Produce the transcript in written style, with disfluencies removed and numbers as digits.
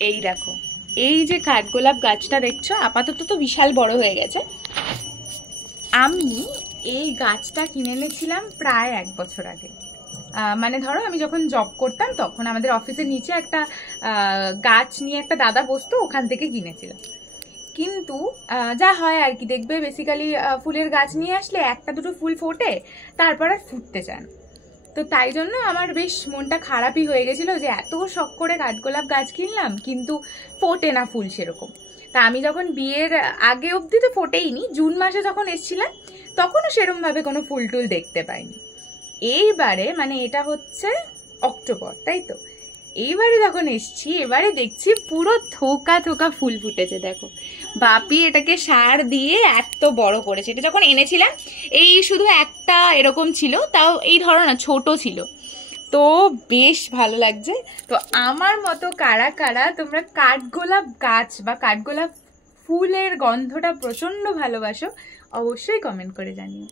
এই দেখো, এই যে কাঠগোলাপ গাছটা দেখছো আপাতত তো বিশাল বড় হয়ে গেছে। আমি এই গাছটা কিনে এনেছিলাম প্রায় 1 বছর আগে। মানে ধরো আমি যখন জব করতাম তখন আমাদের অফিসের নিচে একটা গাছ নিয়ে একটা দাদা বসতো, ওখান থেকে কিনেছিলাম। কিন্তু যা হয় আর কি, দেখবে বেসিক্যালি ফুলের গাছ নিয়ে আসলে একটা দুটো ফুল ফোটে, তারপর আর ফুটতে চায় না। তো তাই জন্য আমার বেশ মনটা খারাপই হয়ে গেছিল যে এত শখ করে কাঠগোলাপ গাছ কিনলাম কিন্তু ফোটে না ফুল সেরকম। তা আমি যখন বিয়ের আগে অবধি তো ফোটেইনি, জুন মাসে যখন এসেছিলাম তখনও সেরমভাবে কোনো ফুল টুল দেখতে পাইনি। এইবারে মানে এটা হচ্ছে অক্টোবর, তাই তো, এইবারে যখন এসছি এবারে দেখছি পুরো থোকা থোকা ফুল ফুটেছে। দেখো বাপি এটাকে সার দিয়ে এত বড় করেছে। এটা যখন এনেছিলাম এই শুধু একটা এরকম ছিল, তাও এই ধরো না ছোট ছিল, তো বেশ ভালো লাগছে। তো আমার মতো কারা কারা তোমরা কাঠগোলাপ গাছ বা কাঠগোলাপ ফুলের গন্ধটা প্রচন্ড ভালোবাসো, অবশ্যই কমেন্ট করে জানিও।